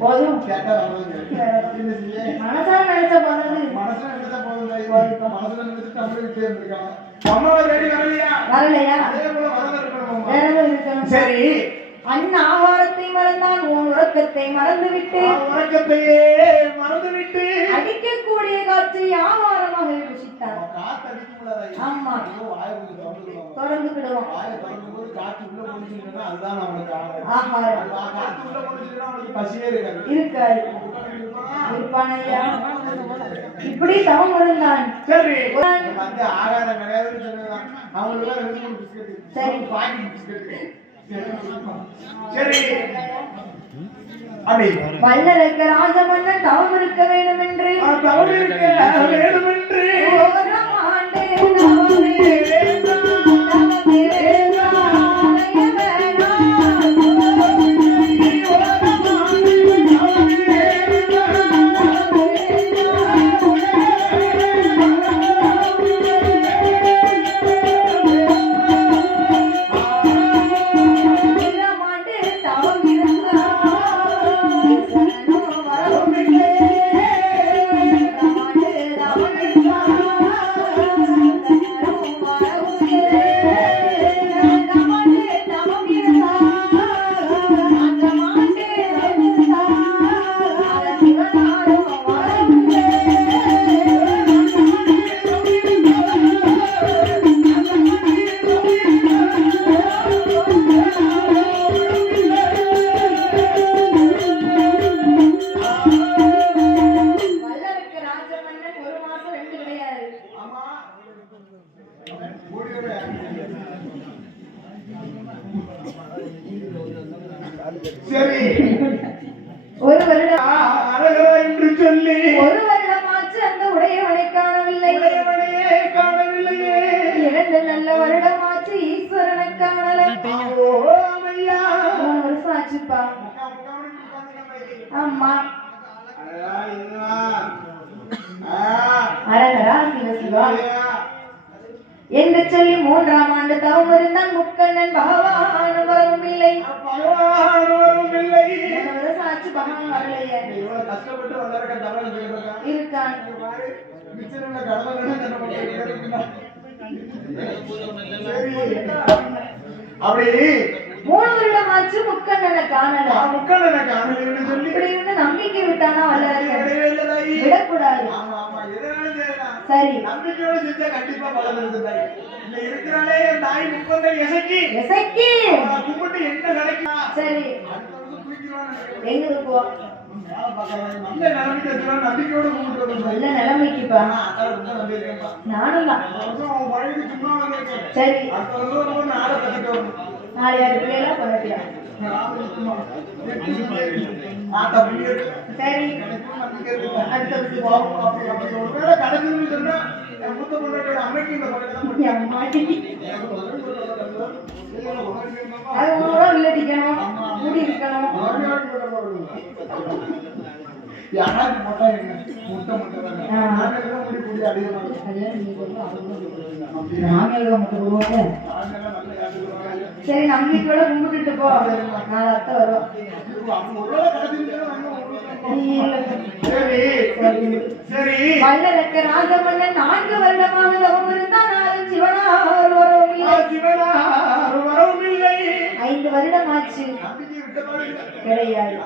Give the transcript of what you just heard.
போதும் மனசால நினைச்ச போது வரலையா சரி ஆகாரத்தை மறந்தான் உன் உறக்கத்தை மறந்துவிட்டு அடிக்கக்கூடிய காற்று ஆகாரமாக ருசித்தான். ஆமா தொடர்ந்துக்கிடுவோம் இருக்காது இருப்பானையா இப்படி தவம் இருந்தான். சரி சரி வல்லரக்க ராஜமன்னன் தவம் இருக்க வேண்டும் என்று சரி ஒரு வருடம் என்று சொல்லி ஒரு வருடமாச்சு அந்த உடையவனை காணவில்லை. 2 நல்ல வருடமாச்சு ஈஸ்வரனை காணல. 3 வருஷம் ஆச்சுப்பா. ஆமா அரகரா சிவசிவா என்று சொல்லி 3ஆம் ஆண்டு தவம் இருந்தான் முக்கண்ணன். பகவான் வரவும் இல்லை. ஆச்சு பகவான் வரலையே இருக்கான். அப்படி 3 வருடம் ஆச்சு முக்கண்ணனை காணல. இப்படி இருந்து நம்பிக்கை விட்டானா வல்லரசன் விடக்கூடாது. சரி நம்பிக்கையோடு செஞ்சா கண்டிப்பா பலன் இருக்குதாய். இல்ல இருக்கிறானே என் தாய் முக்கண்ணன் எசக்கி கும்பிட்டு என்ன கிடைக்கும். சரி எங்க போ நல்ல நம்பிக்கையோடு கும்பிட்டு நல்ல நிலைமைக்குப்பா. நானும் தான். சரி 4 பிள்ளைலாம் பண்ணிக்கலாம். சரி அடுத்த இல்லடிக்கணும் முடி இருக்கணும். யாராவது போட்டா என்ன முட்டை முடி சரி நம்பிக்கையோட கும்பிட்டுட்டு போ. 4 அத்தை வரும். வல்லரக்க ராஜமன்னன் 4 வருடமாக தவம் இருந்தான். சிவனார் வரவும் இல்லை. 5 வருடம் ஆச்சு கிடையாது.